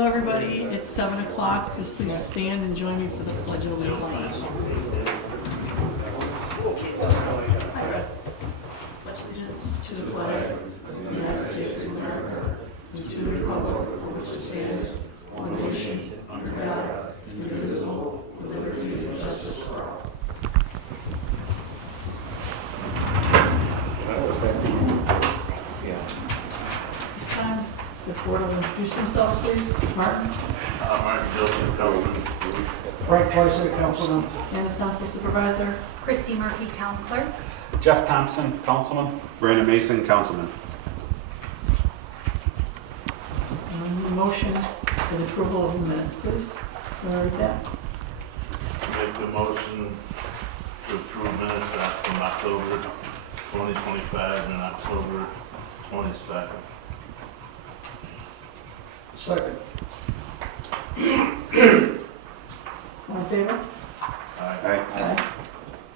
Hello, everybody. It's 7 o'clock. Please stand and join me for the Pledge of Allegiance. Pledge allegiance to the flag of the United States of America and to the republic for which it stands, one nation, under God, indivisible, with liberty and justice for all. This time, the board will introduce themselves, please. Martin. Martin Gilson, Councilman. Frank Weiser, Councilman. Anna Council Supervisor. Christy Murphy, Town Clerk. Jeff Thompson, Councilman. Brandon Mason, Councilman. Motion for the approval of the minutes, please. Someone read that? Make the motion to approve minutes from October 2025 and October 22nd. Second. All in favor? Aye. Aye.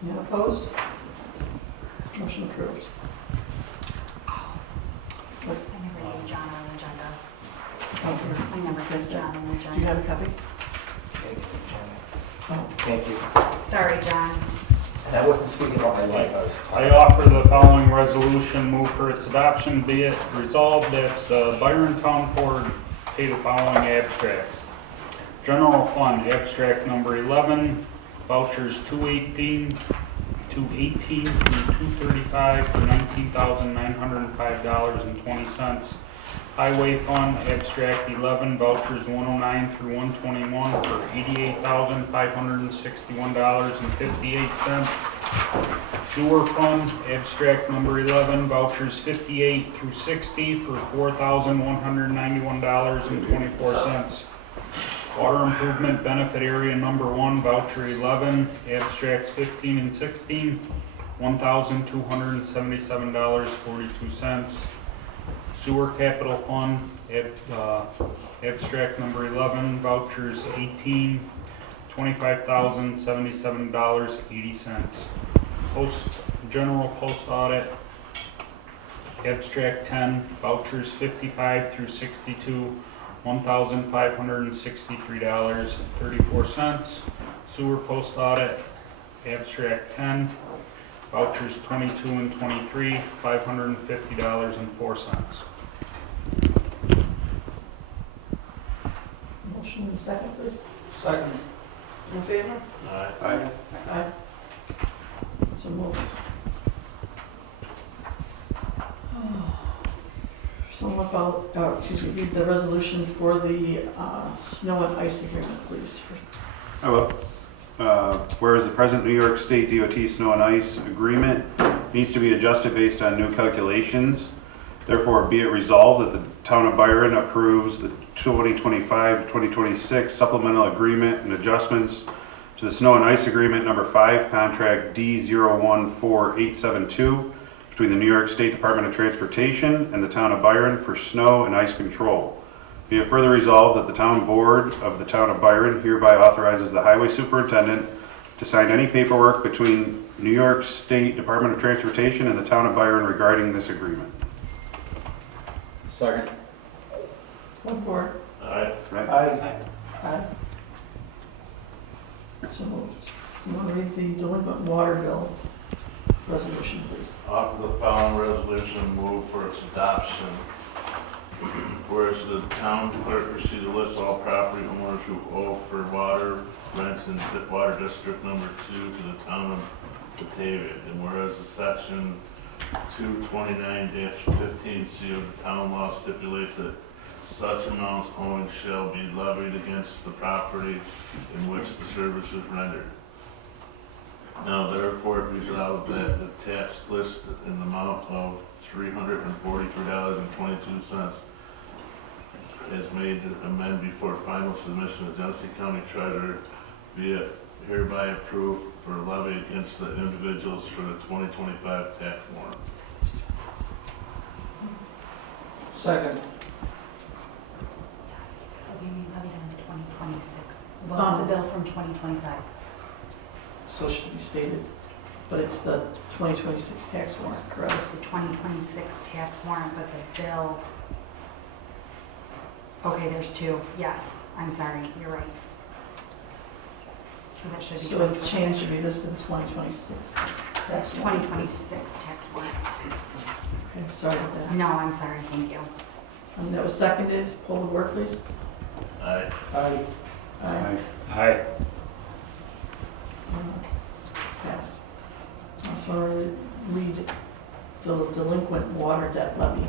Anyone opposed? Motion approved. I never named John on the agenda. Oh, I never put John on the do you agenda. have a copy? Oh, Thank you. Sorry, John. And I wasn't speaking about my life, I was I talking. offer the following resolution, move for its adoption, be it resolved that the Byron Town Board pay the following abstracts. General Fund, abstract number 11, vouchers 218 through 235 for $19,905.20. Highway Fund, abstract 11, vouchers 109 through 121 for $88,561.58. Sewer Fund, abstract number 11, vouchers 58 through 60 for $4,191.24. Water Improvement Benefit Area Number 1, voucher 11, abstracts 15 and 16, $1,277.42. Sewer Capital Fund, abstract number 11, vouchers 18, $25,077.80. General Post Audit, abstract 10, vouchers 55 through 62, $1,563.34. Sewer Post Audit, abstract 10, vouchers 22 and 23, $550.04. motion in a second, please. Second. In favor? Aye. Aye. Aye. So moved. Someone about, read the resolution for the snow and ice agreement, please. Hello. Whereas the present New York State DOT snow and ice agreement needs to be adjusted based on new calculations, therefore be it resolved that the town of Byron approves the 2025-2026 supplemental agreement and adjustments to the snow and ice agreement number 5, contract D014872 between the New York State Department of Transportation and the town of Byron for snow and ice control. Be it further resolved that the town board of the town of Byron hereby authorizes the highway superintendent to sign any paperwork between New York State Department of Transportation and the town of Byron regarding this agreement. Second. One board. Aye. Right? Aye. Aye. So moved. Someone read the delinquent water bill resolution, please. Offer the following resolution, move for its adoption. Whereas the town clerk received a list of all property owners who owe for water rents in water district number 2 to the town of Batavia. And whereas the section 229-15C of the town law stipulates that such amounts owing shall be levied against the property in which the service is rendered. Now therefore it resolved that the tax list in the amount of $343.22 is made to amend before final submission to Genesee County Treasurer, be it hereby approved for levy against the individuals for the 2025 tax warrant. Second. Yes, so we need levied on 2026. What's the bill from 2025? So it should be stated, but it's the 2026 tax warrant, correct? It's the 2026 tax warrant, but the bill Okay, there's two, yes, I'm sorry, you're right. So that should be So the change should 2026. be listed as 2026. Tax 2026 tax warrant. Okay, sorry about that. No, I'm sorry, thank you. That was seconded. Poll the board, please. Aye. Aye. Aye. Passed. Also want to read the delinquent water debt levy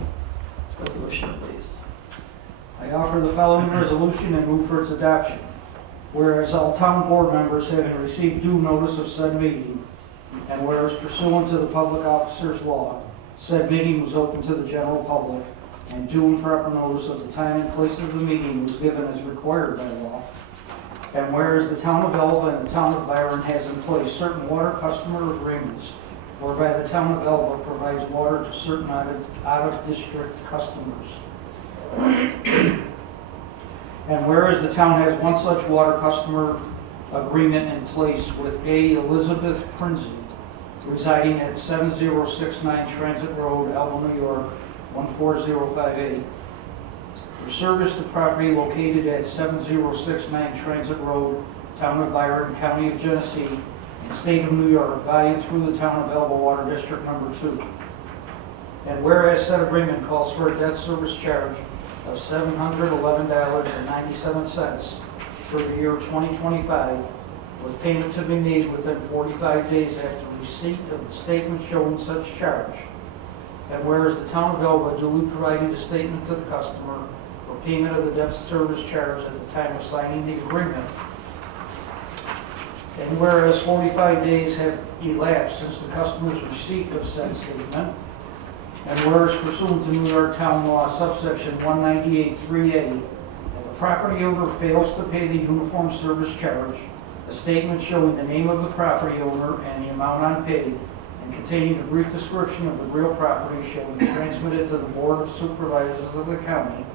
resolution, please. I offer the following resolution and move for its adoption. Whereas all town board members having received due notice of said meeting, and whereas pursuant to the public officers law, said meeting was open to the general public, and due and proper notice of the time and place of the meeting was given as required by law. And whereas the town of Elba and the town of Byron has in place certain water customer agreements, whereby the town of Elba provides water to certain out-of-district customers. And whereas the town has one such water customer agreement in place with A. Elizabeth Prinzy, residing at 7069 Transit Road, Elba, New York, 14058, for service to property located at 7069 Transit Road, Town of Byron, County of Genesee, State of New York, valued through the Town of Elba Water District Number 2. And whereas said agreement calls for a debt service charge of $711.97 for the year 2025, with payment to be made within 45 days after receipt of the statement showing such charge. And whereas the Town of Elba duly provided a statement to the customer for payment of the debt service charge at the time of signing the agreement. And whereas 45 days have elapsed since the customer's receipt of said statement, and whereas pursuant to New York Town Law subsection 198(3)(a), if the property owner fails to pay the uniform service charge, a statement showing the name of the property owner and the amount unpaid, and containing a brief description of the real property shall be transmitted to the Board of Supervisors of the county,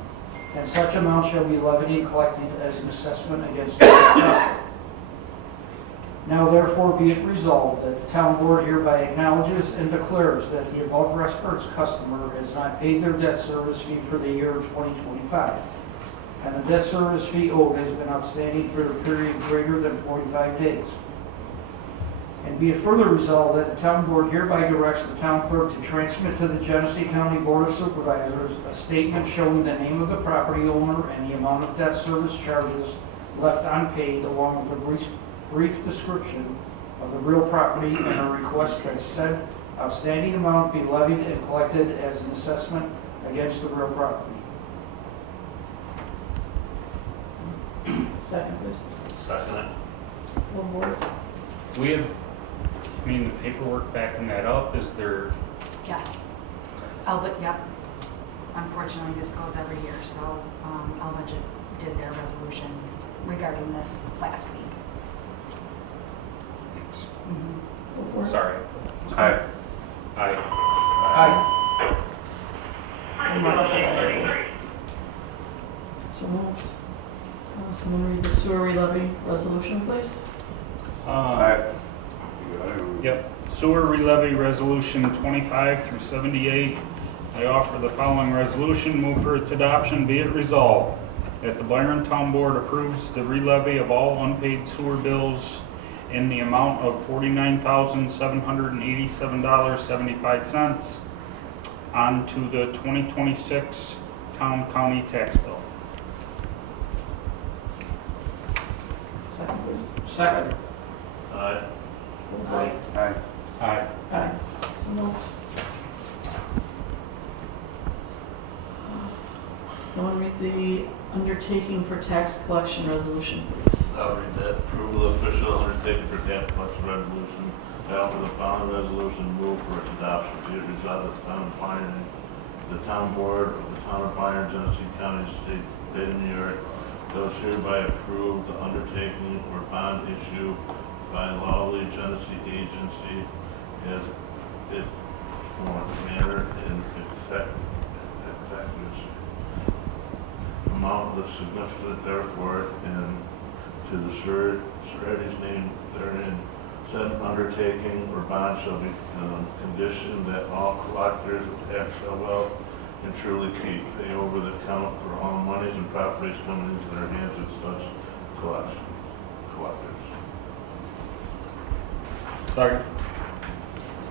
and such amount shall be levied and collected as an assessment against the property. Now therefore be it resolved that the town board hereby acknowledges and declares that the above referenced customer has not paid their debt service fee for the year 2025, and the debt service fee owed has been outstanding for a period greater than 45 days. And be it further resolved that the town board hereby directs the town clerk to transmit to the Genesee County Board of Supervisors a statement showing the name of the property owner and the amount of debt service charges left unpaid, along with a brief description of the real property, and a request that said outstanding amount be levied and collected as an assessment against the real property. Second, please. Second it. Poll the board. We have, the paperwork backing that up, is there, Yes. Elba, yep. Unfortunately, this goes every year, so Elba just did their resolution regarding this last week. Poll the board. sorry. Aye. Aye. Aye. And Mark said aye. So moved. Someone read the sewer levy resolution, please. Aye. Yep, sewer relevy resolution 25 through 78. I offer the following resolution, move for its adoption. Be it resolved that the Byron Town Board approves the relevy of all unpaid sewer bills in the amount of $49,787.75 onto the 2026 town county tax bill. Second, please. Second. Aye. Poll the board. Aye. Aye. Aye. So moved. Someone read the undertaking for tax collection resolution, please. I'll read that. Approval of official undertaking for tax collection resolution. I offer the following resolution, move for its adoption. Be it resolved that the town of Byron, the town board of the town of Byron, Genesee County, State of New York, does hereby approve the undertaking or bond issue by lawfully Genesee agency as it for manner and execution. Amount of the significant therefore and to the surety's name therein. Said undertaking or bond shall be conditioned that all collectors of tax shall well and truly pay over the count for all monies and properties coming into their hands as such collectors. Second.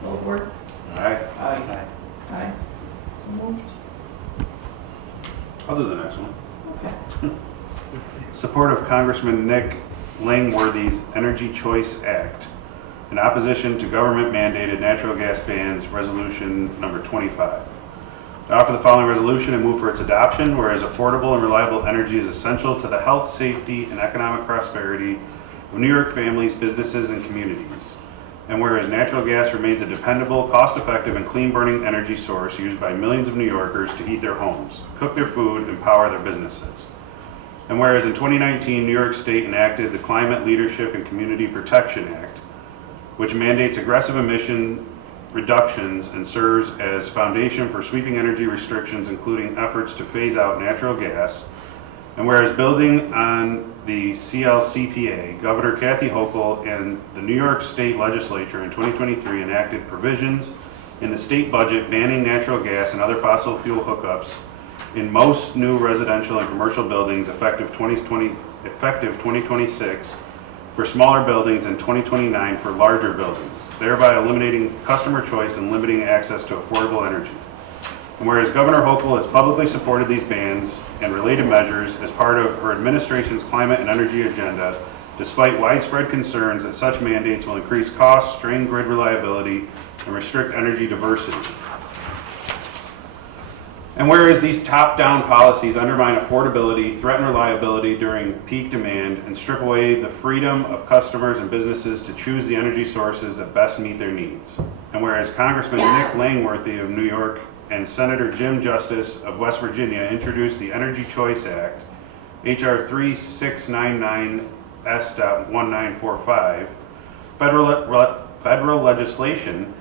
Langworthy? Aye. Aye. Aye. So moved. I'll do the next one. Okay. Support of Congressman Nick Langworthy's Energy Choice Act in opposition to government-mandated natural gas bans, resolution number 25. I offer the following resolution and move for its adoption, whereas affordable and reliable energy is essential to the health, safety, and economic prosperity of New York families, businesses, and communities. And whereas natural gas remains a dependable, cost-effective, and clean-burning energy source used by millions of New Yorkers to heat their homes, cook their food, and power their businesses. And whereas in 2019, New York State enacted the Climate Leadership and Community Protection Act, which mandates aggressive emission reductions and serves as foundation for sweeping energy restrictions, including efforts to phase out natural gas. And whereas building on the CLCPA, Governor Kathy Hochul and the New York State Legislature in 2023 enacted provisions in the state budget banning natural gas and other fossil fuel hookups in most new residential and commercial buildings effective 2026 for smaller buildings and 2029 for larger buildings, thereby eliminating customer choice and limiting access to affordable energy. And whereas Governor Hochul has publicly supported these bans and related measures as part of her administration's climate and energy agenda, despite widespread concerns that such mandates will increase costs, strain grid reliability, and restrict energy diversity. And whereas these top-down policies undermine affordability, threaten reliability during peak demand, and strip away the freedom of customers and businesses to choose the energy sources that best meet their needs. And whereas Congressman Nick Langworthy of New York and Senator Jim Justice of West Virginia introduced the Energy Choice Act, H.R. 3699S.1945, federal legislation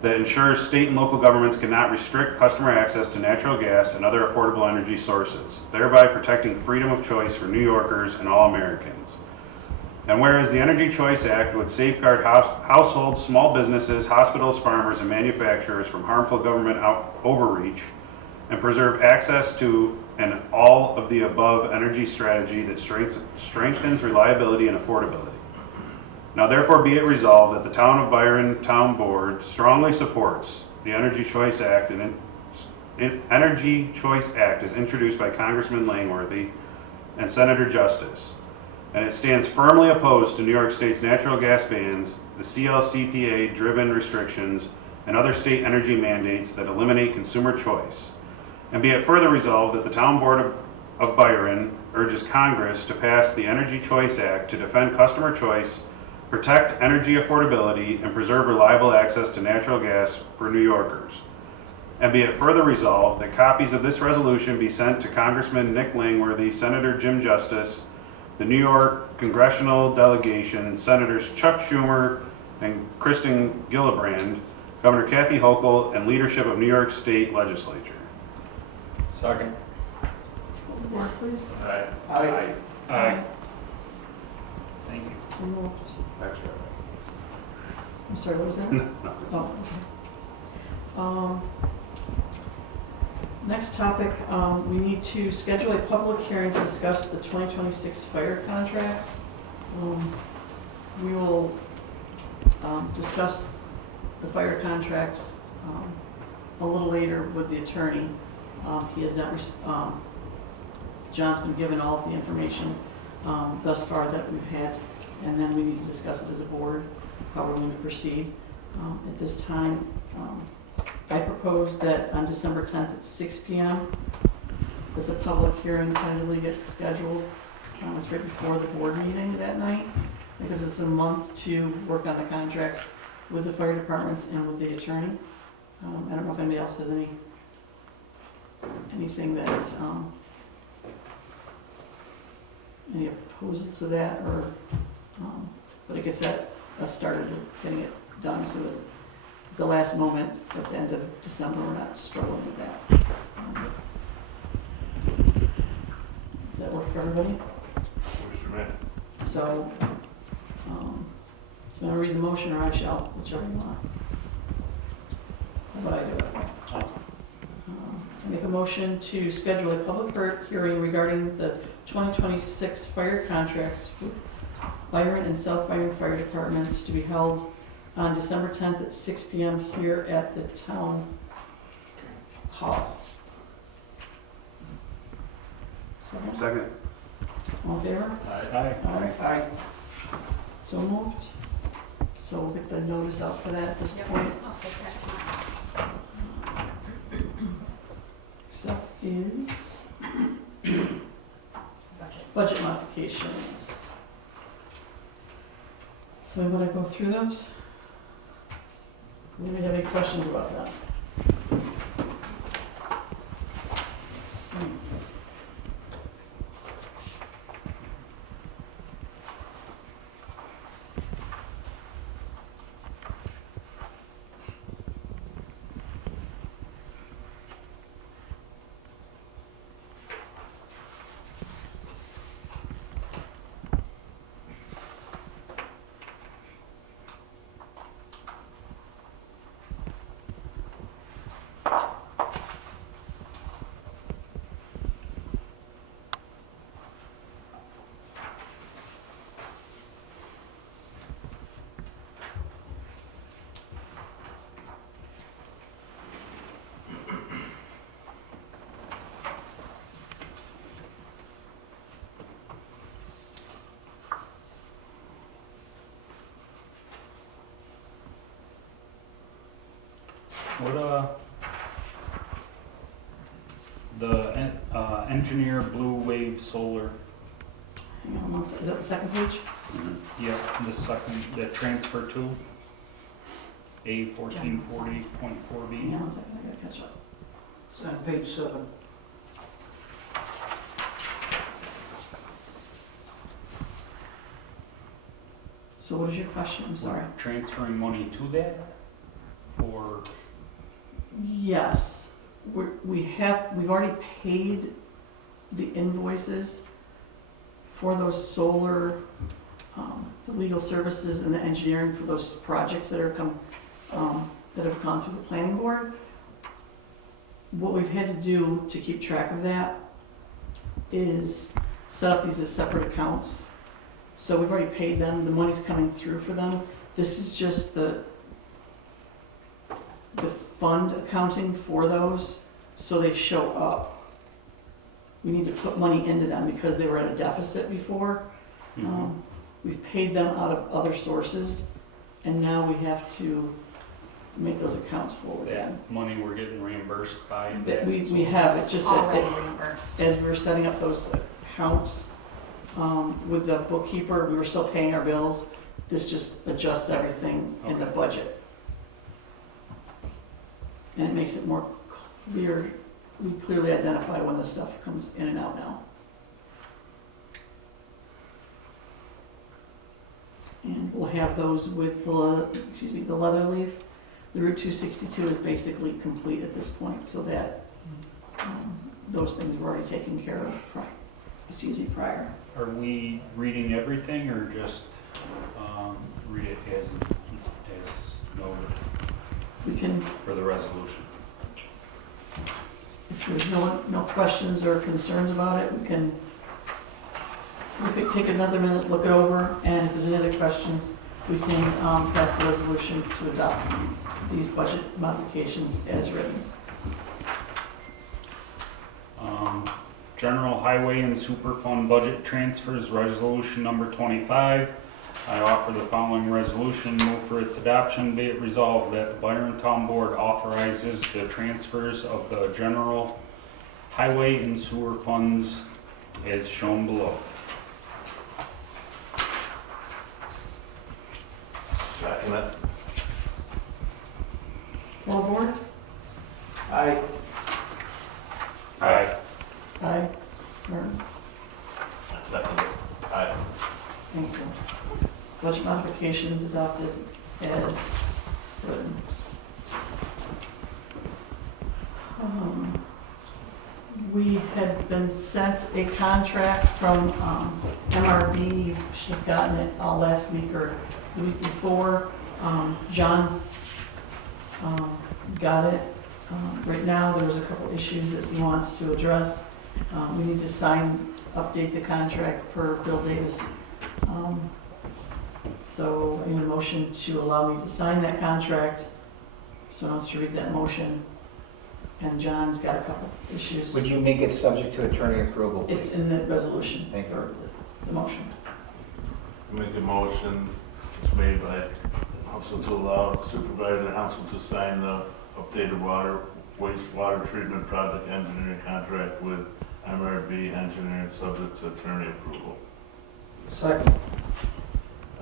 that ensures state and local governments cannot restrict customer access to natural gas and other affordable energy sources, thereby protecting freedom of choice for New Yorkers and all Americans. And whereas the Energy Choice Act would safeguard households, small businesses, hospitals, farmers, and manufacturers from harmful government overreach and preserve access to an all-of-the-above energy strategy that strengthens reliability and affordability. Now therefore be it resolved that the Town of Byron Town Board strongly supports the Energy Choice Act, and Energy Choice Act is introduced by Congressman Langworthy and Senator Justice. And it stands firmly opposed to New York State's natural gas bans, the CLCPA-driven restrictions, and other state energy mandates that eliminate consumer choice. And be it further resolved that the Town Board of Byron urges Congress to pass the Energy Choice Act to defend customer choice, protect energy affordability, and preserve reliable access to natural gas for New Yorkers. And be it further resolved that copies of this resolution be sent to Congressman Nick Langworthy, Senator Jim Justice, the New York Congressional Delegation, Senators Chuck Schumer and Kristen Gillibrand, Governor Kathy Hochul, and leadership of New York State Legislature. Second. Call the board, please. Aye. Aye. Aye. Thank you. So moved. Extra. I'm sorry, what was that? No. Oh, okay. Next topic, we need to schedule a public hearing to discuss the 2026 fire contracts. We will discuss the fire contracts a little later with the attorney. He has not, John's been given all of the information thus far that we've had, and then we need to discuss it as a board, how we're going to proceed. At this time, I propose that on December 10th at 6 p.m. that the public hearing tentatively gets scheduled. It's right before the board meeting that night. It gives us a month to work on the contracts with the fire departments and with the attorney. I don't know if anybody else has anything that's any opposed to that, or but it gets us started getting it done so that the last moment at the end of December we're not struggling with that. Does that work for everybody? Works for me. So, so I'm gonna read the motion, or I shall, whichever you want. How about I do it? I make a motion to schedule a public hearing regarding the 2026 fire contracts with Byron and South Byron Fire Departments to be held on December 10th at 6 p.m. here at the Town Hall. Second. Second. All in favor? Aye. Aye. So moved. So we'll get the notice out for that at this Yep, point. I'll take that tomorrow. Next up is Budget. budget modifications. So I'm gonna go through those. Anybody have any questions about that? What, engineer Blue Wave Solar, Hang on one sec. Is that the second page? yep, the second, the transfer to A 1440.4B. Hang on one second, I gotta catch up. It's on page 7. So what is your question? I'm sorry. Transferring money to that, or, Yes, we've already paid the invoices for those solar, the legal services and the engineering for those projects that have gone through the planning board. What we've had to do to keep track of that is set up these as separate accounts. So we've already paid them, the money's coming through for them. This is just the fund accounting for those, so they show up. We need to put money into them because they were at a deficit before. We've paid them out of other sources, and now we have to make those accounts whole again. that money we're getting reimbursed by That that? we have, it's just that Already reimbursed. as we were setting up those accounts, with the bookkeeper, we were still paying our bills. This just adjusts everything in the Okay. budget. And it makes it more clear, we clearly identify when the stuff comes in and out now. And we'll have those with the leather leaf. The Route 262 is basically complete at this point, so that, those things were already taken care of prior. Are we reading everything, or just, read it as noted We can, for the resolution? if there's no questions or concerns about it, we could take another minute, look it over, and if there's any other questions, we can pass the resolution to adopt these budget modifications as written. General Highway and Superfund Budget Transfers, Resolution Number 25. I offer the following resolution, move for its adoption. Be it resolved that the Byron Town Board authorizes the transfers of the general highway and sewer funds as shown below. Second it. All aboard? Aye. Aye. Aye. Martin? Second it. Aye. Thank you. Budget modifications adopted as written. We had been sent a contract from MRB, you should have gotten it last week or the week before. John's got it. Right now, there's a couple issues that he wants to address. We need to update the contract per Bill Davis. So I need a motion to allow me to sign that contract. Someone wants to read that motion. And John's got a couple of issues. Would you make it subject to attorney approval? It's in the resolution. Thank you. Or the motion. Make a motion, it's made by council to allow supervisor council to sign the updated wastewater treatment project engineering contract with MRB Engineering subject to attorney approval. Second.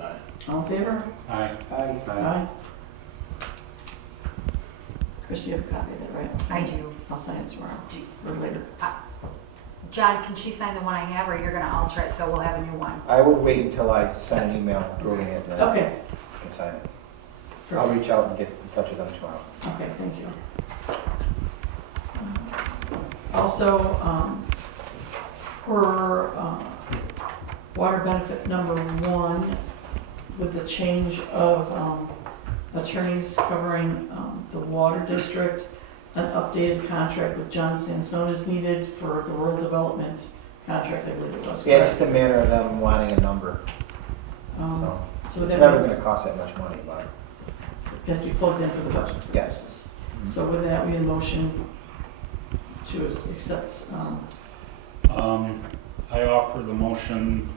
Aye. All in favor? Aye. Aye. Aye. Chris, do you have a copy of that, right? I'll sign I it. do. I'll sign it tomorrow or later. John, can she sign the one I have, or you're gonna alter it, so we'll have a new one? I would wait until I send an email approving it, and then I Okay. can sign it. I'll reach out and get in touch with them tomorrow. Okay, thank you. Also, for water benefit number 1, with the change of attorneys covering the water district, an updated contract with John Sansone is needed for the rural development contract, I believe it was. Yeah, it's correct? just a matter of them wanting a number. So So with it's that, never gonna cost that much money, but it has to be plugged in for the budget. yes. So with that, we need a motion to accept, I offer the motion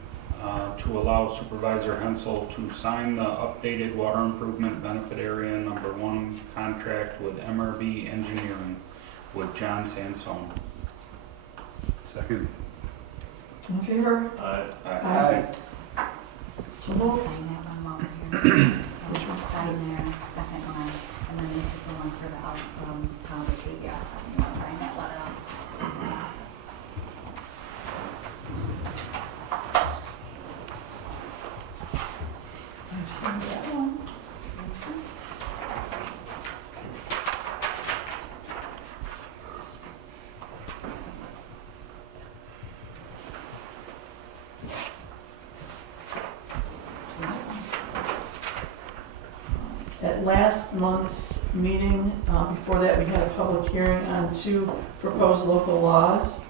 to allow Supervisor Hensel to sign the updated water improvement benefit area number 1 contract with MRB Engineering with John Sansone. Second. in favor? Aye. Aye. So We'll moved. sign that one while we're here. So just sign their second one, and then this is the one for the town of Batavia. You want to sign that letter out? Sign that. I've signed that one. At last month's meeting, before that, we had a public hearing on 2 proposed local laws.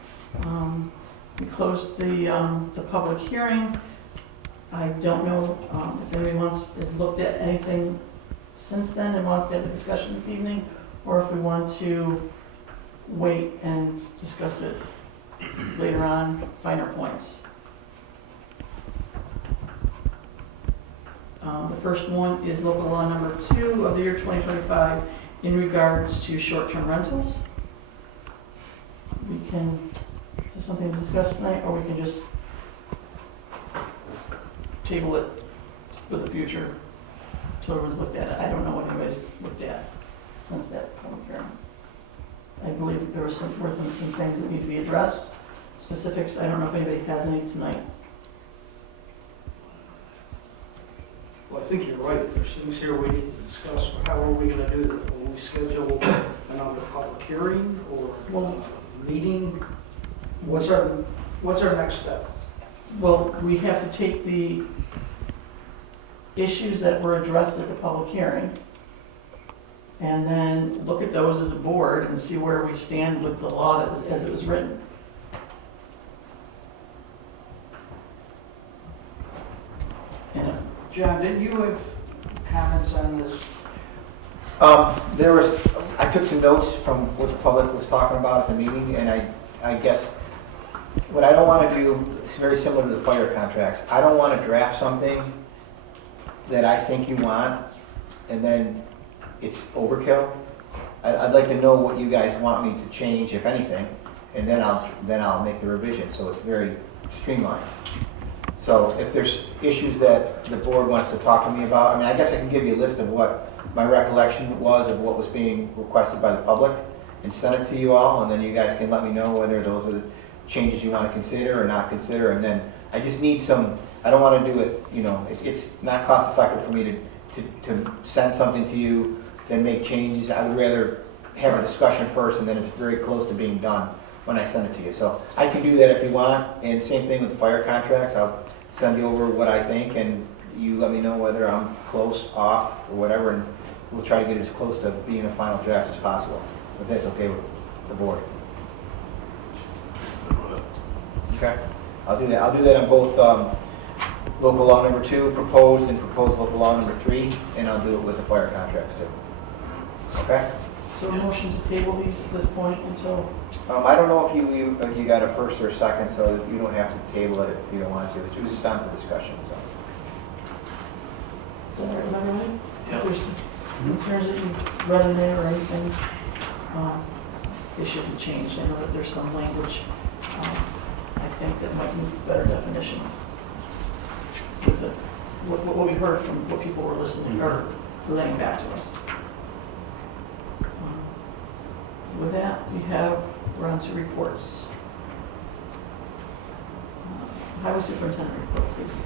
We closed the public hearing. I don't know if anyone has looked at anything since then and wants to have a discussion this evening, or if we want to wait and discuss it later on, finer points. The first one is local law number 2 of the year 2025 in regards to short-term rentals. We can, if there's something to discuss tonight, or we can just table it for the future until everyone's looked at it. I don't know what anybody's looked at since that public hearing. I believe there were some things that need to be addressed. Specifics, I don't know if anybody has any tonight. Well, I think you're right. If there's things here we need to discuss, how are we gonna do that? Will we schedule another public hearing or meeting? What's our next step? Well, we have to take the issues that were addressed at the public hearing and then look at those as a board and see where we stand with the law that was, as it was written. And John, didn't you have comments on this? I took some notes from what the public was talking about at the meeting, and I guess what I don't want to do is very similar to the fire contracts. I don't want to draft something that I think you want, and then it's overkill. I'd like to know what you guys want me to change, if anything, and then I'll make the revision, so it's very streamlined. So if there's issues that the board wants to talk to me about, I mean, I guess I can give you a list of what my recollection was of what was being requested by the public and send it to you all, and then you guys can let me know whether those are the changes you want to consider or not consider, and then I just need some, I don't want to do it, you know, it's not cost effective for me to send something to you, then make changes. I would rather have a discussion first, and then it's very close to being done when I send it to you. So I can do that if you want, and same thing with the fire contracts. I'll send you over what I think, and you let me know whether I'm close, off, or whatever, and we'll try to get as close to being a final draft as possible. if that's okay with the board. Okay, I'll do that. I'll do that on both local law number 2 proposed and proposed local law number 3, and I'll do it with the fire contracts too. Okay? So a motion to table these at this point until, I don't know if you got a first or a second, so you don't have to table it if you don't want to. It was just on for discussion, so. is that all right with everybody? Yep. If there's concerns that you've read in there or anything, they should be changed. I know that there's some language, I think, that might need better definitions. With the, what we heard from what people were listening or relaying back to us. So with that, we're on to reports. Highway Superintendent report, please.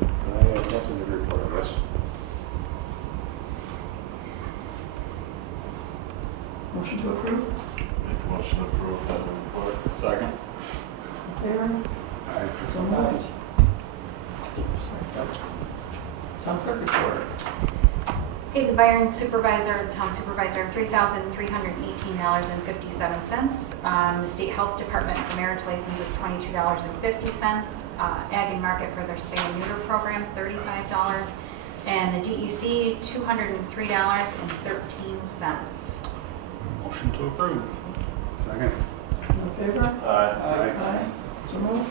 I have nothing to report, I guess. Motion to approve. Make a motion to approve that report. Second. In favor? Aye. So moved. Town clerk report. Paid the Byron supervisor, town supervisor, $3,318.57. The state health department for marriage license is $22.50. Ag and market for their spay and neuter program, $35. And the DEC, $203.13. Motion to approve. Second. In favor? Aye. Aye. So moved.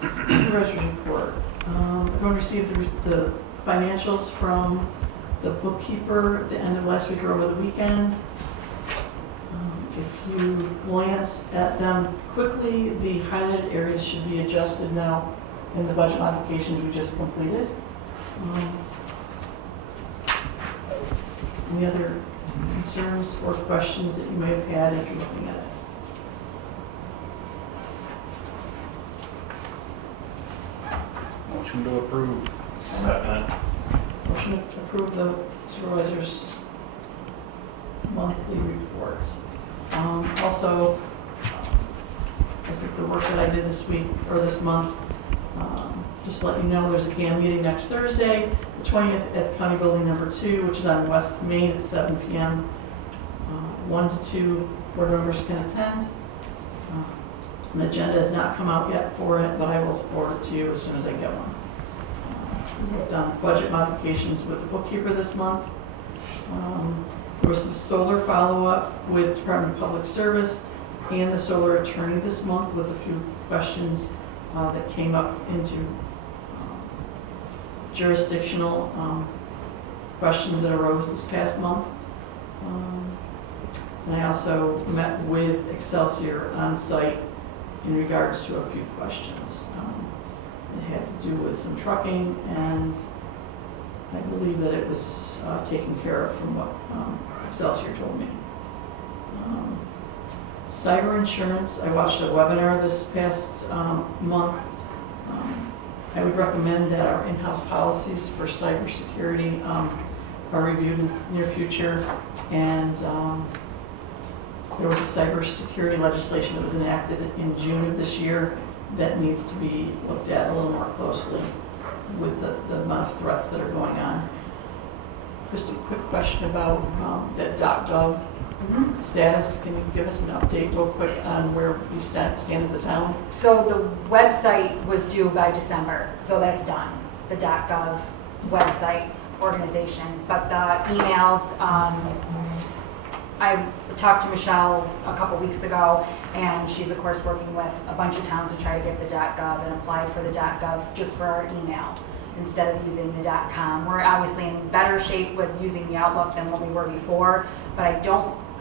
Supervisor's report. Everyone received the financials from the bookkeeper at the end of last week or over the weekend. If you glance at them quickly, the highlighted areas should be adjusted now in the budget modifications we just completed. Any other concerns or questions that you may have had after looking at it? Motion to approve. Second. Motion to approve the supervisor's monthly reports. Also, as if the work that I did this week or this month, just to let you know, there's a GAM meeting next Thursday, the 20th at County Building number 2, which is on West Main at 7 p.m. 1 to 2 board members can attend. An agenda has not come out yet for it, but I will forward it to you as soon as I get one. We've done budget modifications with the bookkeeper this month. There was some solar follow-up with Department of Public Service and the solar attorney this month with a few questions that came up into jurisdictional questions that arose this past month. And I also met with Excelsior on site in regards to a few questions. It had to do with some trucking, and I believe that it was taken care of from what Excelsior told me. Cyber insurance, I watched a webinar this past month. I would recommend that our in-house policies for cybersecurity are reviewed in the near future, and there was a cybersecurity legislation that was enacted in June of this year that needs to be looked at a little more closely with the amount of threats that are going on. Christy, quick question about that .gov status. Can you give us an update real quick on where we stand as a town? So the website was due by December, so that's done, the .gov website organization. But the emails, I talked to Michelle a couple weeks ago, and she's of course working with a bunch of towns to try to get the .gov and apply for the .gov just for our email instead of using the .com. We're obviously in better shape with using the Outlook than what we were before, but I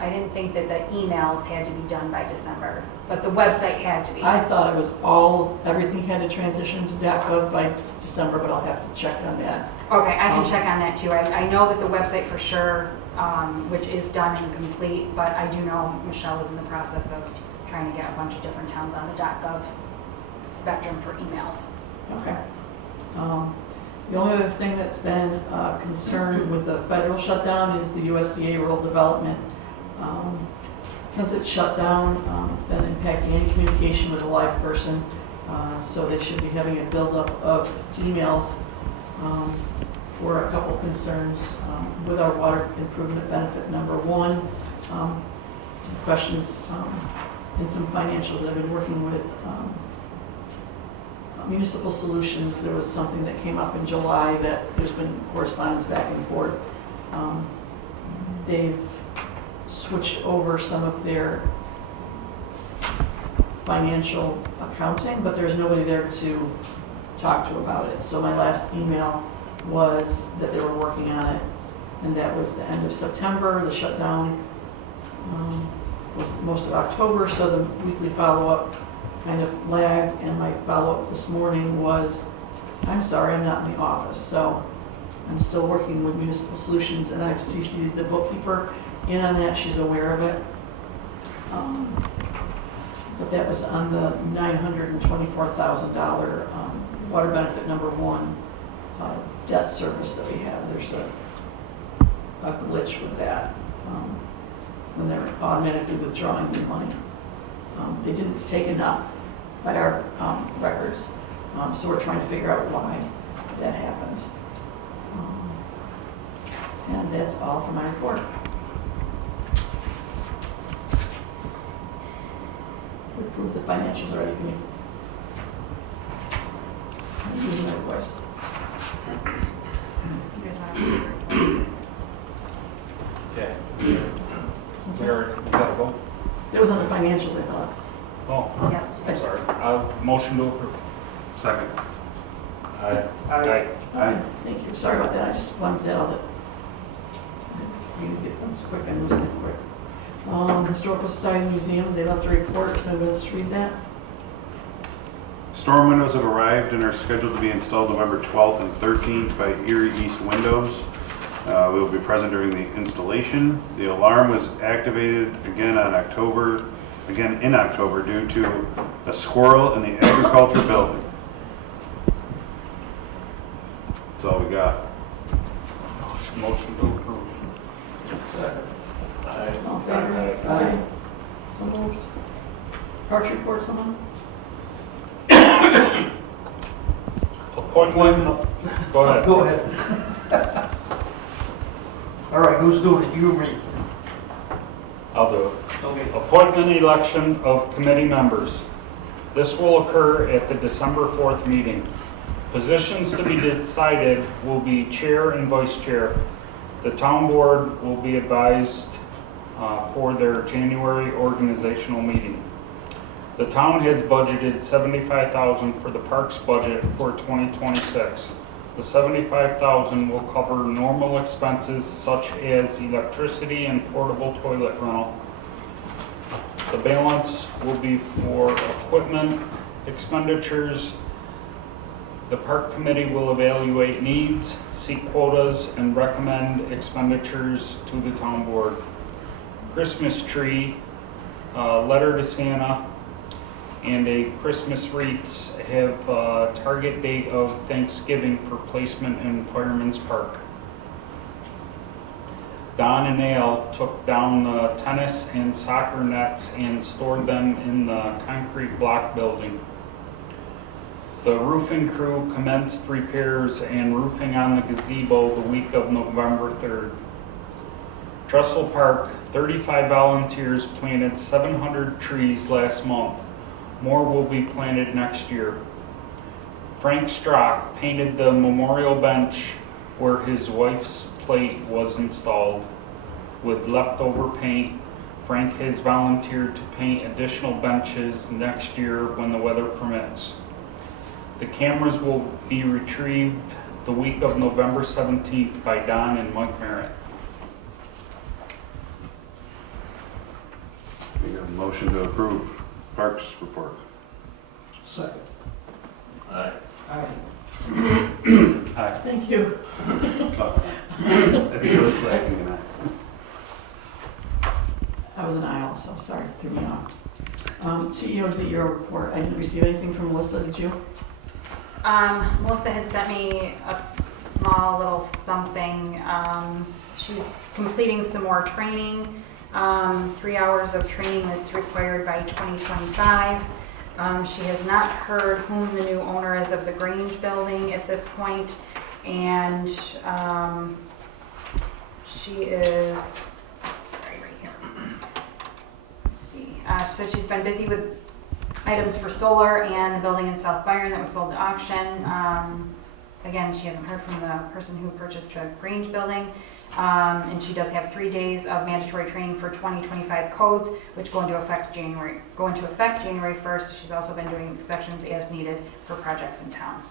didn't think that the emails had to be done by December, but the website had to be. I thought it was everything had to transition to .gov by December, but I'll have to check on that. Okay, I can check on that too. I know that the website for sure, which is done and complete, but I do know Michelle is in the process of trying to get a bunch of different towns on the .gov spectrum for emails. Okay. The only other thing that's been concerned with the federal shutdown is the USDA rural development. Since it's shut down, it's been impacting any communication with a live person, so they should be having a buildup of emails for a couple concerns with our water improvement benefit number one. Some questions and some financials that I've been working with Municipal Solutions. There was something that came up in July that there's been correspondence back and forth. They've switched over some of their financial accounting, but there's nobody there to talk to about it. So my last email was that they were working on it, and that was the end of September. The shutdown was most of October, so the weekly follow-up kind of lagged, and my follow-up this morning was, I'm sorry, I'm not in the office. So I'm still working with Municipal Solutions, and I've CC'd the bookkeeper in on that. She's aware of it. But that was on the $924,000 water benefit number one debt service that we have. There's a glitch with that when they're automatically withdrawing the money. They didn't take enough by our records, so we're trying to figure out why that happened. And that's all for my report. We approved the financials already. I'm using my voice. You guys want to read the report? Yeah. We got to vote. That was on the financials, I thought. Oh, Yes. I'm sorry. Motion to approve. Second. Aye. Aye. Thank you. Sorry about that. I just wanted that all that. You can get things quick. I'm losing it quick. Historical Society Museum, they left a report, so let's read that. Storm windows have arrived and are scheduled to be installed November 12th and 13th by Erie East Windows. We will be present during the installation. The alarm was activated again in October due to a squirrel in the agriculture building. That's all we got. Motion to approve. All in favor? Aye. So moved. Parks report, someone? Appointment. Go ahead. Go ahead. All right, who's doing it? You or me? I'll do it. Okay. Appointment election of committee members. This will occur at the December 4th meeting. Positions to be decided will be chair and vice chair. The town board will be advised for their January organizational meeting. The town has budgeted $75,000 for the parks budget for 2026. The $75,000 will cover normal expenses such as electricity and portable toilet rental. The balance will be for equipment expenditures. The park committee will evaluate needs, seek quotas, and recommend expenditures to the town board. Christmas tree, letter to Santa, and a Christmas wreaths have a target date of Thanksgiving for placement in Fireman's Park. Don and Al took down the tennis and soccer nets and stored them in the concrete block building. The roofing crew commenced repairs and roofing on the gazebo the week of November 3rd. Trestle Park, 35 volunteers planted 700 trees last month. More will be planted next year. Frank Strock painted the memorial bench where his wife's plate was installed. With leftover paint, Frank has volunteered to paint additional benches next year when the weather permits. The cameras will be retrieved the week of November 17th by Don and Mike Merritt. We have a motion to approve Parks report. Second. Aye. Aye. Aye. Thank you. I think it was flagging and I was an aye also. Sorry, threw me off. CEO's year report. I didn't receive anything from Melissa, did you? Melissa had sent me a small little something. She's completing some more training, 3 hours of training that's required by 2025. She has not heard whom the new owner is of the Grange building at this point, and she is, sorry, right here. Let's see. So she's been busy with items for solar and the building in South Byron that was sold to auction. Again, she hasn't heard from the person who purchased the Grange building. And she does have 3 days of mandatory training for 2025 codes, which go into effect January 1st. She's also been doing inspections as needed for projects in town.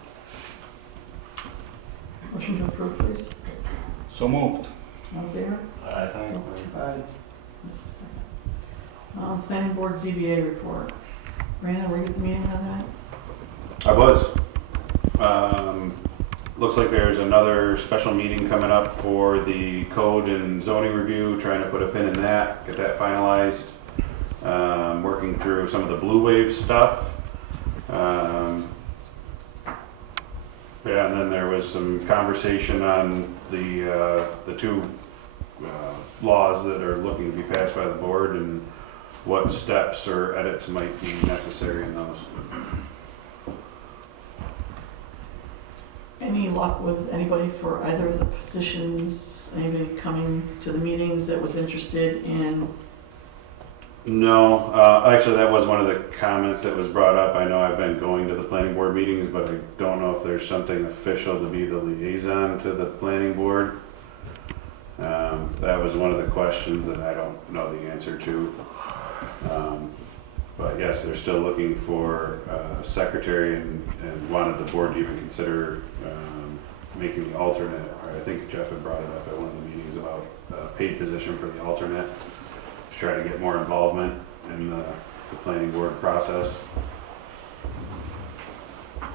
Motion to approve, please. So moved. All in favor? Aye. Aye. Just a second. Planning Board ZBA report. Brandon, were you at the meeting on that? I was. Looks like there's another special meeting coming up for the code and zoning review, trying to put a pin in that, get that finalized. Working through some of the Blue Wave stuff. Yeah, and then there was some conversation on the two laws that are looking to be passed by the board and what steps or edits might be necessary in those. Any luck with anybody for either of the positions? Anybody coming to the meetings that was interested in? No, actually, that was one of the comments that was brought up. I know I've been going to the planning board meetings, but I don't know if there's something official to be the liaison to the planning board. That was one of the questions that I don't know the answer to. But yes, they're still looking for a secretary and wanted the board to even consider making the alternate. I think Jeff had brought it up at one of the meetings about a paid position for the alternate, to try to get more involvement in the planning board process.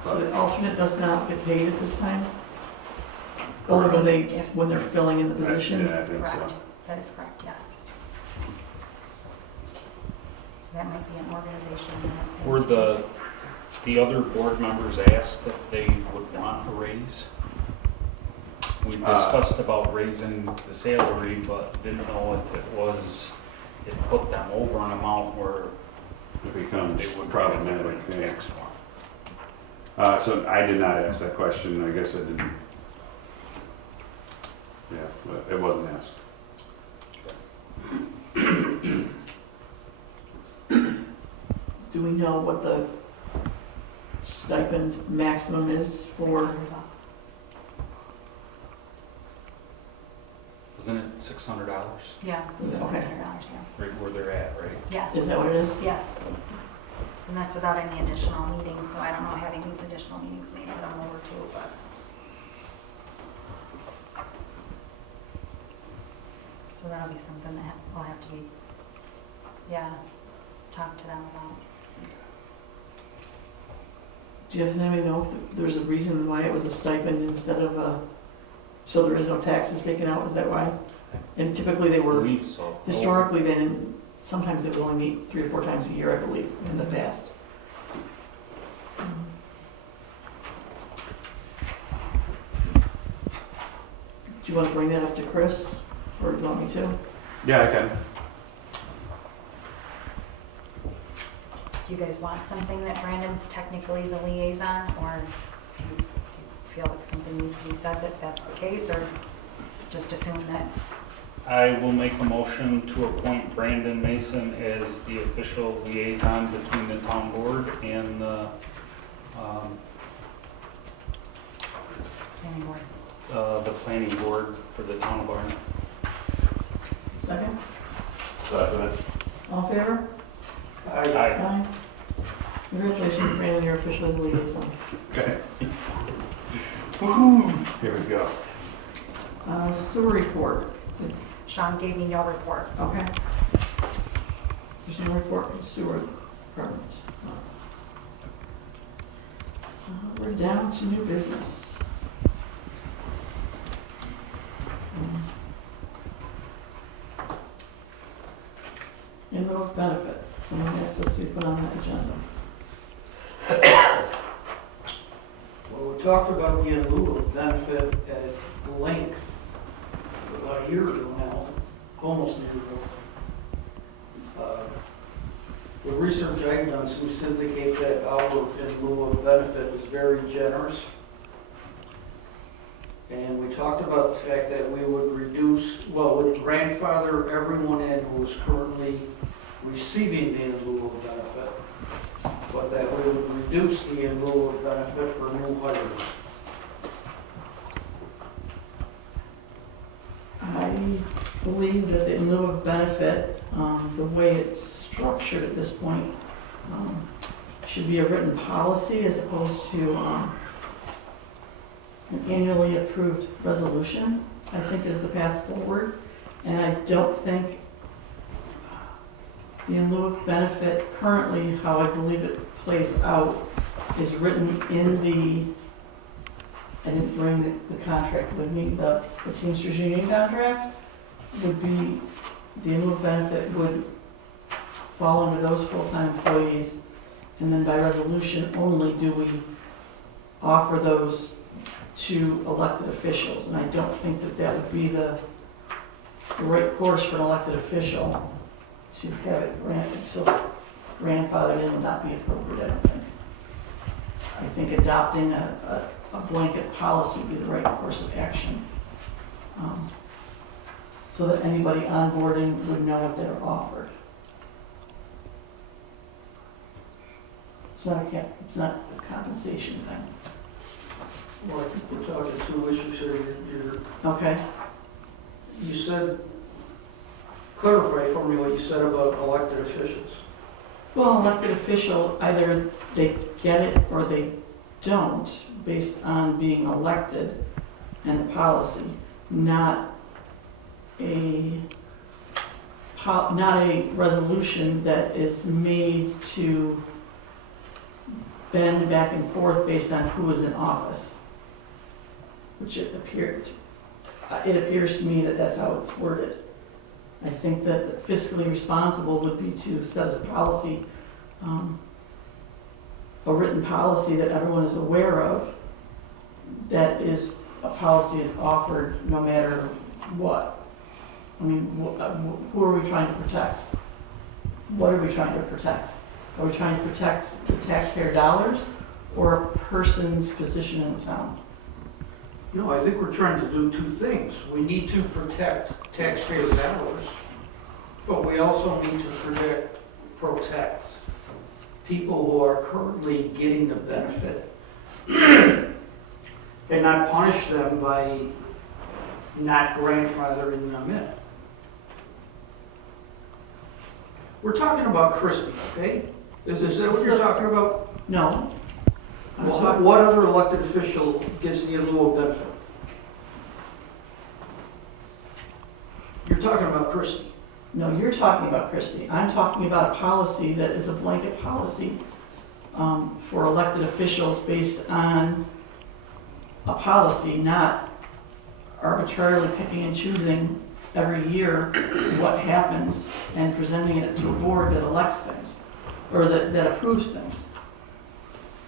So the alternate does not get paid at this time? Or when they're filling in the position? Yeah, I think Correct. so. That is correct, yes. So that might be an organization. that- Were the other board members asked if they would want a raise? We discussed about raising the salary, but didn't know if it put them over an amount where It becomes they would problematic. be Yeah. tax more. So I did not ask that question. I guess I didn't. Yeah, but it wasn't asked. Do we know what the stipend maximum is for? $600. Wasn't it $600? Yeah, Is it? $600, Okay. yeah. Right where they're at, right? Yes. Is that what it is? Yes. And that's without any additional meetings, so I don't know, having these additional meetings may put them over too, but. So that'll be something that will have to be, talk to them about. Do you have anybody know if there's a reason why it was a stipend instead of a, so there is no taxes taken out, is that why? And typically they I were, believe so. historically then, sometimes they would only meet 3 or 4 times a year, I believe, in the past. Do you want to bring that up to Chris, or do you want me to? Yeah, I can. Do you guys want something that Brandon's technically the liaison, or do you feel like something needs to be said that that's the case, or just assume that? I will make a motion to appoint Brandon Mason as the official liaison between the town board and the Planning board. planning board for the town of Byron. Second? Second. All in favor? Aye. Aye. Congratulations, Brandon, you're officially the liaison. Okay. Here we go. Sewer report. Sean gave me no report. Okay. There's no report for the sewer departments. We're down to new business. In lieu of benefit, someone asked us to put on that agenda. Well, we talked about the in lieu of benefit at length about a year ago now, almost a year ago. The research I've done seems to indicate that our in lieu of benefit is very generous. And we talked about the fact that we would would grandfather everyone in who is currently receiving the in lieu of benefit, but that we would reduce the in lieu of benefit for new hires. I believe that the in lieu of benefit, the way it's structured at this point, should be a written policy as opposed to an annually approved resolution, I think is the path forward. And I don't think the in lieu of benefit currently, how I believe it plays out, is written in the, I didn't bring the contract with me, the Teamsters Union contract, would be, the in lieu of benefit would fall under those full-time employees, and then by resolution only do we offer those to elected officials. And I don't think that that would be the right course for an elected official to have it granted. So grandfathered in would not be appropriate, I don't think. I think adopting a blanket policy would be the right course of action, so that anybody onboarding would know what they're offered. It's not a compensation thing. Well, I think we're talking two issues here. Okay. You said, clarify for me what you said about elected officials. Well, an elected official, either they get it or they don't, based on being elected and the policy, not a resolution that is made to bend back and forth based on who is in office, which it appears to me that that's how it's worded. I think that fiscally responsible would be to set as a policy, a written policy that everyone is aware of, that is a policy is offered no matter what. I mean, who are we trying to protect? What are we trying to protect? Are we trying to protect the taxpayer dollars or a person's position in the town? No, I think we're trying to do two things. We need to protect taxpayer dollars, but we also need to protect people who are currently getting the benefit and not punish them by not grandfathering them in. We're talking about Christie, okay? Is that what you're talking about? No. Well, what other elected official gets the in lieu of benefit? You're talking about Christie. No, you're talking about Christie. I'm talking about a policy that is a blanket policy for elected officials based on a policy, not arbitrarily picking and choosing every year what happens and presenting it to a board that elects things, or that approves things.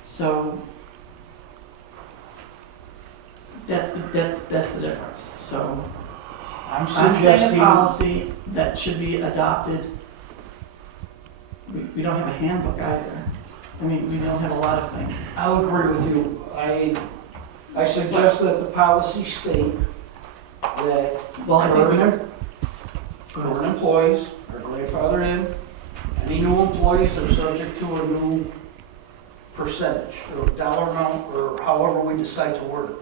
So that's the difference. So I'm saying suggesting a policy that should be adopted. We don't have a handbook either. I mean, we don't have a lot of things. I'll agree with you. I suggest that the policy state that Well, I think current employees are grandfathered in. Any new employees are subject to a new percentage, or dollar amount, or however we decide to word it.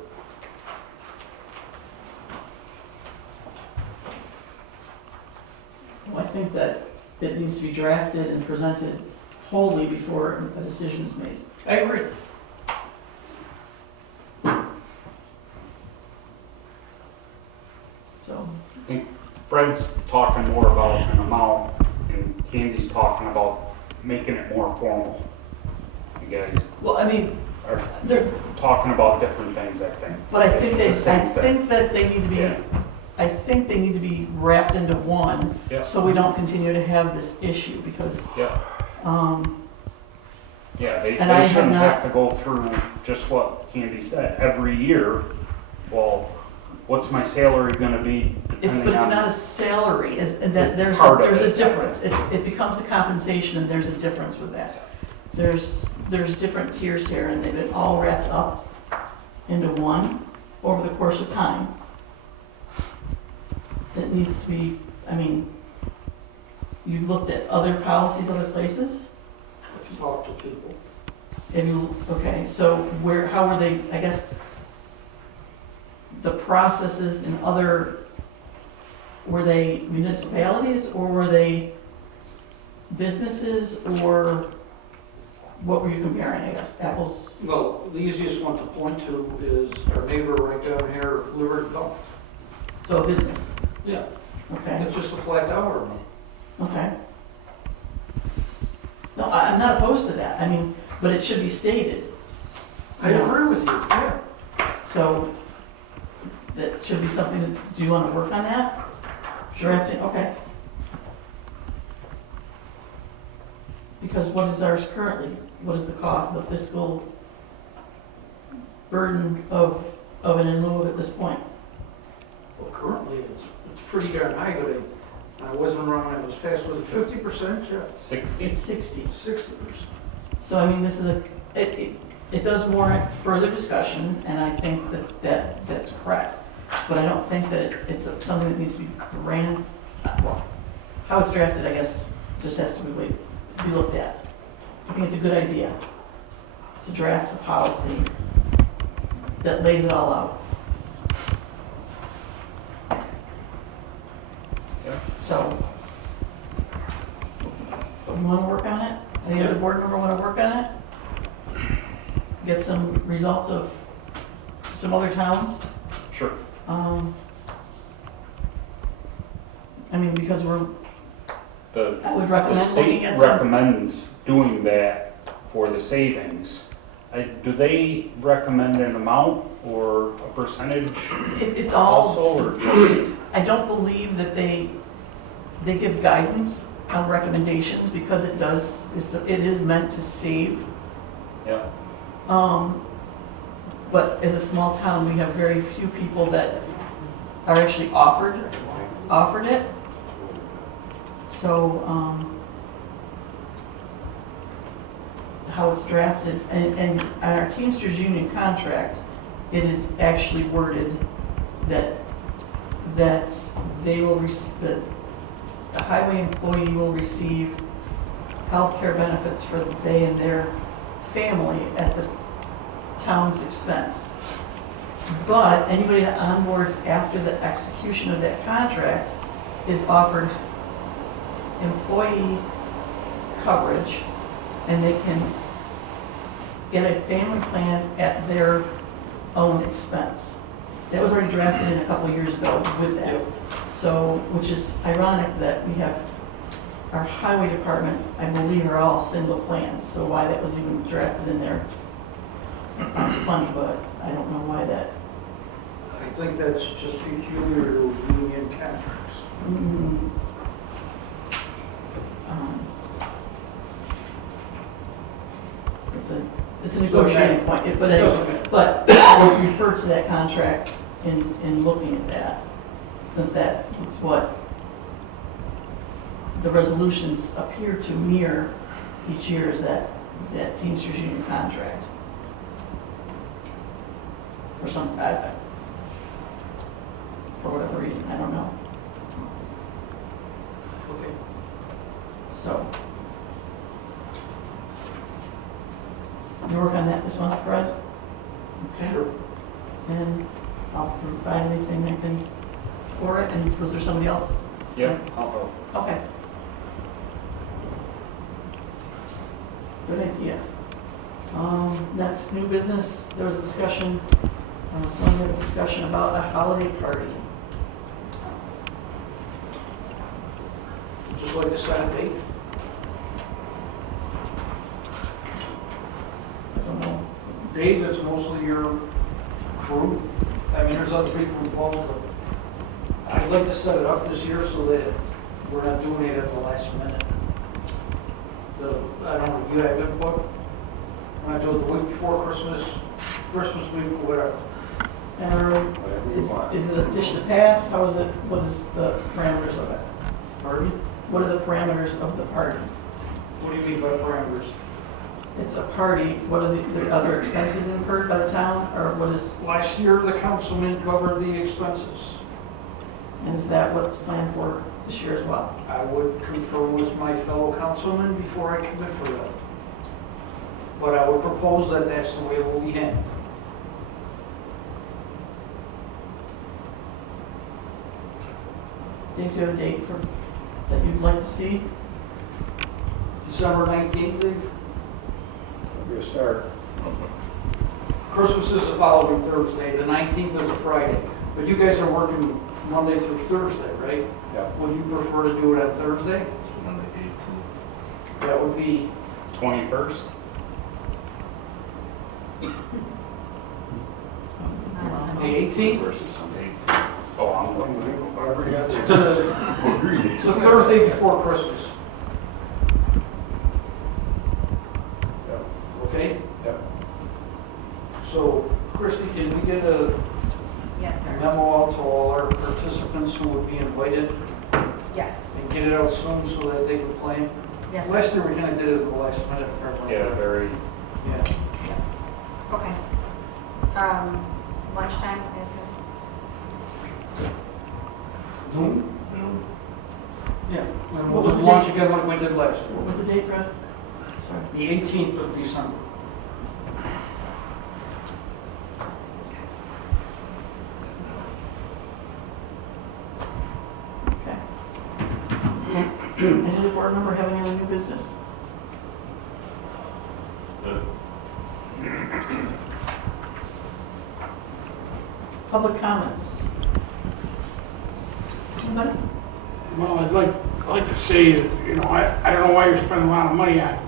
I think that it needs to be drafted and presented wholly before a decision is made. I agree. So, I think Fred's talking more about an amount, and Candy's talking about making it more formal. You guys well, I mean, are they're, talking about different things, I think. but I think The same thing. that they need to be, Yeah. I think they need to be wrapped into one, Yeah. so we don't continue to have this issue, because, Yeah, yeah, they And I have shouldn't not- have to go through just what Candy said, every year. Well, what's my salary gonna be but depending it's on? not a salary, and that there's Part of a it. difference. It becomes a compensation, and there's a difference with that. There's different tiers here, and they've been all wrapped up into one. over the course of time. It needs to be, I mean, you've looked at other policies, other places? If you talk to people. And you, okay, so where, how were they, I guess, the processes in other, were they municipalities or were they businesses, or what were you comparing, I guess, apples? Well, the easiest one to point to is our neighbor right down here, Liberty Gulf. So a business, Yeah, okay, it's just a flat dollar amount. okay. No, I'm not opposed to that, I mean, but it should be stated. I agree with you, yeah. So, that should be something, that, do you want to work on that? Drafting, okay. Because what is ours currently? What is the cost, the fiscal burden of an in lieu at this point? Well, currently, it's pretty darn high, but I wasn't wrong when it was passed. Was it 50%, Jeff? 60. It's 60. 60%. So, I mean, this is it does warrant further discussion, and I think that's correct. But I don't think that it's something that needs to be well, how it's drafted, I guess, just has to be looked at. I think it's a good idea to draft a policy that lays it all out. Yeah. So, you want to work on it? Any other board member want to work on it? Get some results of some other towns? Sure. I mean, because I would The recommend looking state at some. recommends doing that for the savings. Do they recommend an amount or a percentage It's all, also, or just? I don't believe that they give guidance on recommendations because it is meant to save. Yeah. But as a small town, we have very few people that are actually offered it. So, how it's drafted, and on our Teamsters Union contract, it is actually worded that they will, that the highway employee will receive health care benefits for they and their family at the town's expense. But anybody that onboards after the execution of that contract is offered employee coverage, and they can get a family plan at their own expense. That was already drafted in a couple of years ago with that. So, which is ironic that we have our highway department, I believe, are all single plans. So why that was even drafted in there, I find it funny, but I don't know why that. I think that's just peculiar to union contracts. Mm, it's a negotiating point, but I would refer to that contract in looking at that, since that is what the resolutions appear to mirror each year, is that Teamsters Union contract. For whatever reason, I don't know. Okay. So, you work on that this month, Fred? Okay. Sure. And I'll provide anything I can for it, and was there somebody else? Yeah, I'll go. Okay. Good idea. Next, new business, there was a discussion, someone had a discussion about a holiday party. Just like to set a date. I don't know. Dave, it's mostly your crew. I mean, there's other people involved, but I'd like to set it up this year so that we're not doing it at the last minute. I don't know, you have input? When I do it the week before Christmas week, whatever. Is it a dish to pass? How is it, what is the parameters of it? Pardon? What are the parameters of the party? What do you mean by parameters? it's a party, what are the other expenses incurred by the town, or what is, Last year, the councilman covered the expenses. and is that what's planned for this year as well? I would confer with my fellow councilmen before I commit for that. But I would propose that that's the way it will be handled. Dave, do you have a date for, that you'd like to see? December 19th, Dave? Your start. Christmas is the following Thursday, the 19th is a Friday. But you guys are working Monday through Thursday, right? Yeah. Would you prefer to do it on Thursday? Monday 18th. That would be 21st? Not a the Sunday. 18th? Versus Sunday. Oh, I'm looking. It's the Thursday before Christmas. Okay? Yep. So, Christie, can we get a Yes, sir. memo out to all our participants who would be invited Yes. and get it out soon so that they can plan? Yes, sir. Last year, we kind of did it at the last minute for everyone. Yeah, very. Yeah. Okay. Lunchtime, I assume? Noon? Noon. Yeah. And What we'll was just the launch date? again like we did last year. What was the date, Fred? Sorry. The 18th of December. Okay. Any other board member have any other new business? Good. Public comments? Anybody? Well, I'd like to say that, you know, I don't know why you're spending a lot of money on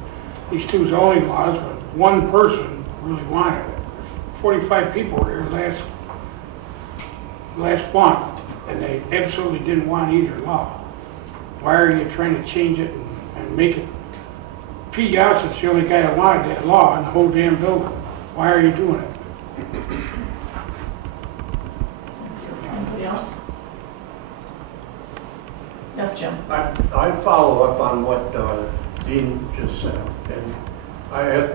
these two zoning laws, but one person really wanted it. 45 people were here last month, and they absolutely didn't want either law. Why are you trying to change it and make it? Pete Yosef's the only guy that wanted that law in the whole damn building. Why are you doing it? Anybody else? Yes, Jim? I follow up on what Dean just said, and I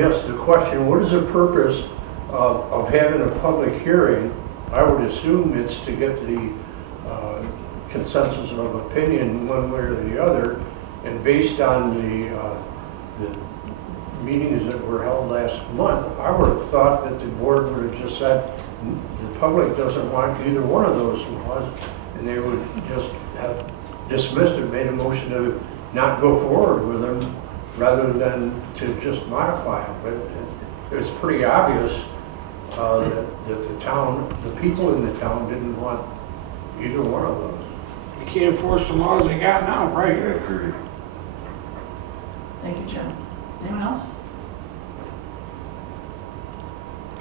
asked the question, what is the purpose of having a public hearing? I would assume it's to get the consensus of opinion one way or the other, and based on the meetings that were held last month, I would have thought that the board would have just said, the public doesn't want either one of those laws, and they would just have dismissed it, made a motion to not go forward with them, rather than to just modify them. But it's pretty obvious that the town, the people in the town didn't want either one of those. You can't enforce the laws they got now, right? agree. Thank you, Jim. Anyone else?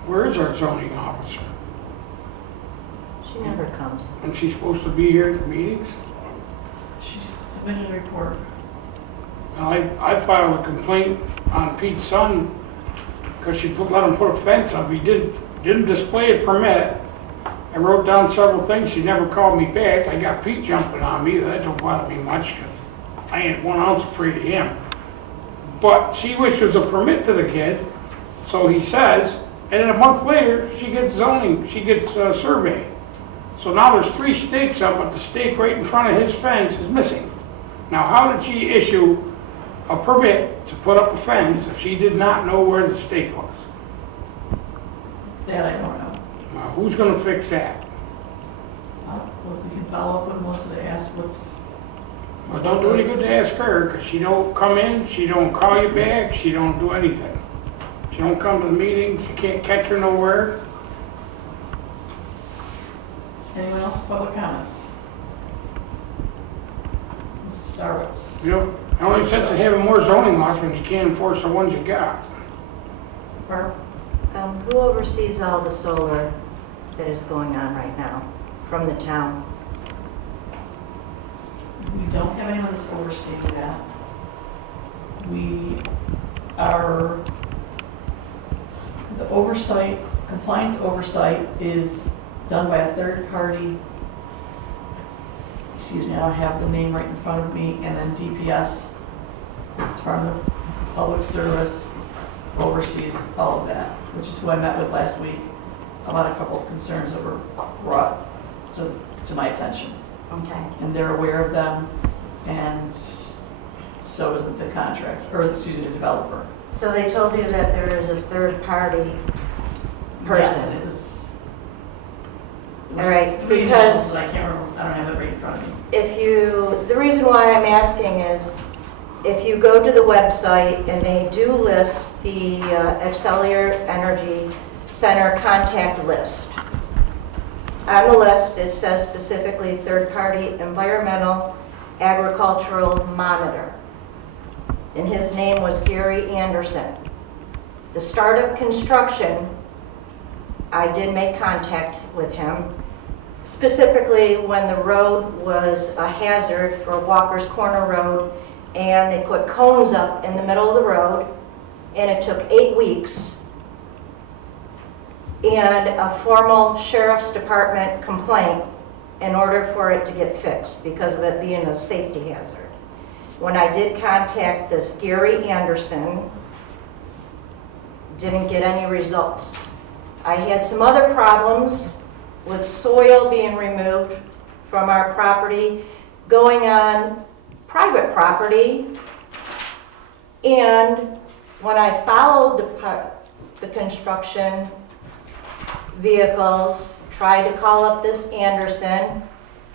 Where is our zoning officer? She never comes. And she's supposed to be here at the meetings? She submitted a report. Now, I filed a complaint on Pete's son because she let him put a fence up. He didn't display a permit. I wrote down several things. She never called me back. I got Pete jumping on me. That don't bother me much because I ain't 1 ounce afraid of him. But she wishes a permit to the kid, so he says, and then a month later, she gets zoning, she gets a survey. So now there's 3 stakes up, but the stake right in front of his fence is missing. Now, how did she issue a permit to put up a fence if she did not know where the stake was? That I don't know. Now, who's gonna fix that? Well, we can follow up with Melissa to ask what's, Well, don't do any good to ask her, because she don't come in, she don't call you back, she don't do anything. She don't come to the meetings, you can't catch her nowhere. anyone else, public comments? Mrs. Starwitz. You know, the only sense of having more zoning laws when you can't enforce the ones you got. Barb? Who oversees all the solar that is going on right now from the town? We don't have anyone that's overseeing that. We are, the oversight, compliance oversight is done by a third party. Excuse me, I don't have the name right in front of me, and then DPS, Department of Public Service oversees all of that, which is who I met with last week about a couple of concerns that were brought to my attention. Okay. And they're aware of them, and so is the contract, or excuse me, the developer. So they told you that there is a third-party Yes, person? and it was All right, 3 because- initials, but I can't remember, I don't have it right in front of me. The reason why I'm asking is, if you go to the website and they do list the Excelsior Energy Center contact list. On the list, it says specifically third-party environmental agricultural monitor. And his name was Gary Anderson. The start of construction, I did make contact with him, specifically when the road was a hazard for Walker's Corner Road, and they put cones up in the middle of the road, and it took 8 weeks and a formal sheriff's department complaint in order for it to get fixed because of it being a safety hazard. When I did contact this Gary Anderson, didn't get any results. I had some other problems with soil being removed from our property, going on private property, and when I followed the construction vehicles, tried to call up this Anderson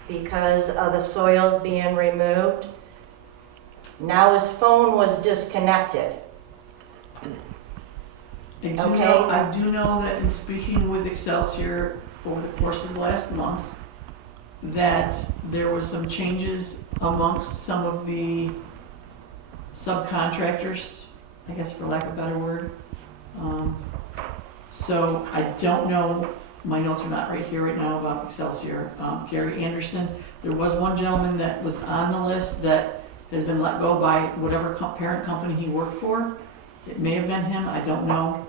because of the soils being removed, now his phone was disconnected. Okay. I do know that in speaking with Excelsior over the course of the last month, that there was some changes amongst some of the subcontractors, I guess for lack of a better word. So I don't know, my notes are not right here right now about Excelsior. Gary Anderson, there was one gentleman that was on the list that has been let go by whatever parent company he worked for. It may have been him, I don't know.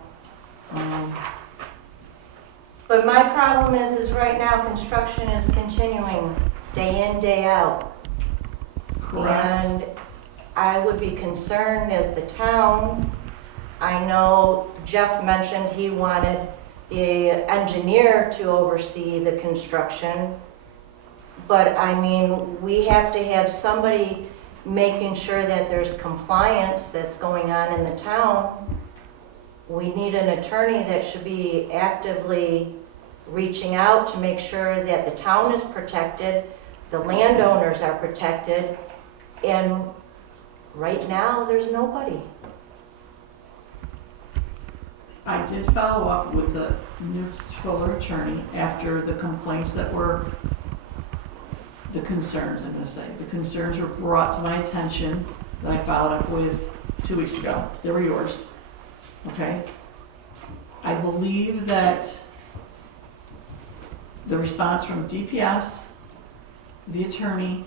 But my problem is right now construction is continuing day in, day out. Correct. And I would be concerned as the town. I know Jeff mentioned he wanted the engineer to oversee the construction. But I mean, we have to have somebody making sure that there's compliance that's going on in the town. We need an attorney that should be actively reaching out to make sure that the town is protected, the landowners are protected, and right now, there's nobody. I did follow up with the new solar attorney after the complaints that were, the concerns, I'm gonna say, the concerns were brought to my attention that I followed up with 2 weeks ago. They were yours, okay? I believe that the response from DPS, the attorney,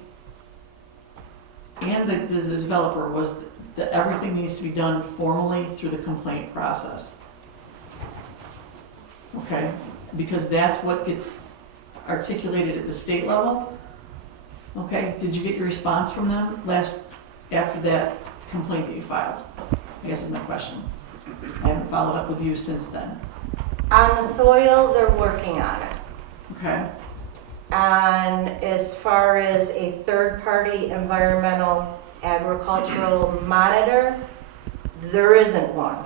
and the developer was that everything needs to be done formally through the complaint process. Okay, because that's what gets articulated at the state level. Okay, did you get your response from them after that complaint that you filed? I guess is my question. I haven't followed up with you since then. On the soil, they're working on it. Okay, And as far as a third-party environmental agricultural monitor, there isn't one.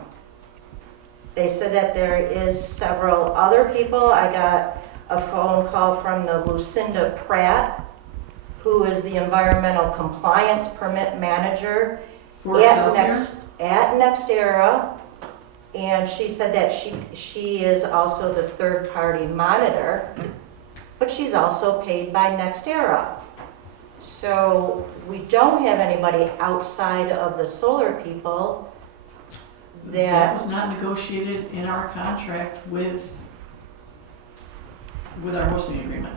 They said that there is several other people. I got a phone call from the Lucinda Pratt, who is the environmental compliance permit manager for Excelsior? at NextEra, and she said that she is also the third-party monitor, but she's also paid by NextEra. So we don't have anybody outside of the solar people That that, was not negotiated in our contract with our hosting agreement.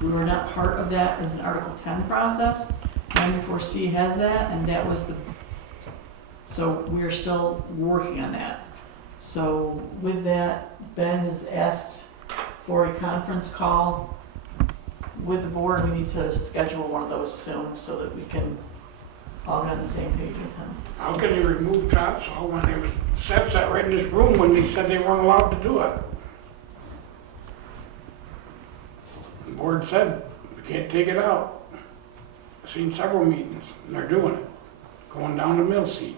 We were not part of that as an Article 10 process. 94C has that, and that was so we're still working on that. So with that, Ben has asked for a conference call with the board. We need to schedule one of those soon so that we can all got on the same page with him. How can you remove topsoil when there was steps that right in this room when they said they weren't allowed to do it? The board said, we can't take it out. I've seen several meetings, and they're doing it, going down the mill seat.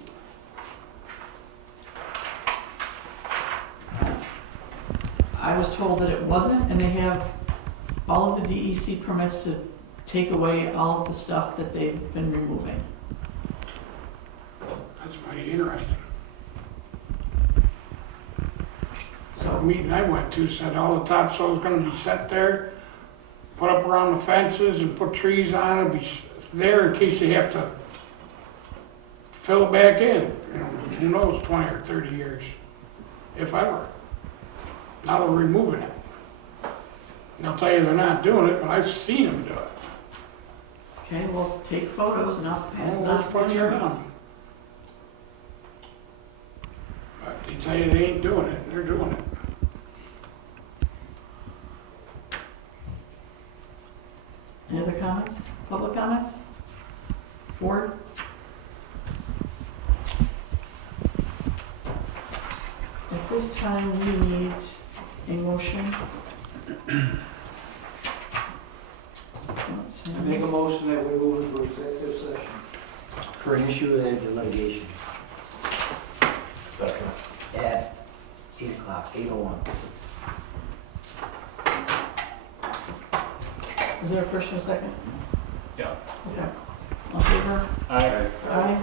I was told that it wasn't, and they have all of the DEC permits to take away all of the stuff that they've been removing. That's mighty interesting. The So, meeting I went to said all the topsoil's gonna be set there, put up around the fences and put trees on it, be there in case they have to fill it back in. You know, who knows, 20 or 30 years, if ever. Now they're removing it. And I'll tell you, they're not doing it, but I've seen them do it. okay, well, take photos and I'll pass it Well, on let's to put the it chairman. on. But they tell you they ain't doing it, they're doing it. Any other comments? Public comments? Board? At this time, we need a motion. Oops, hang on. Make a motion that we move into executive session. For an issue related to litigation Second. at 8 o'clock, 8:01. Is there a first and a second? Yeah. Okay. All in favor? Aye. Aye.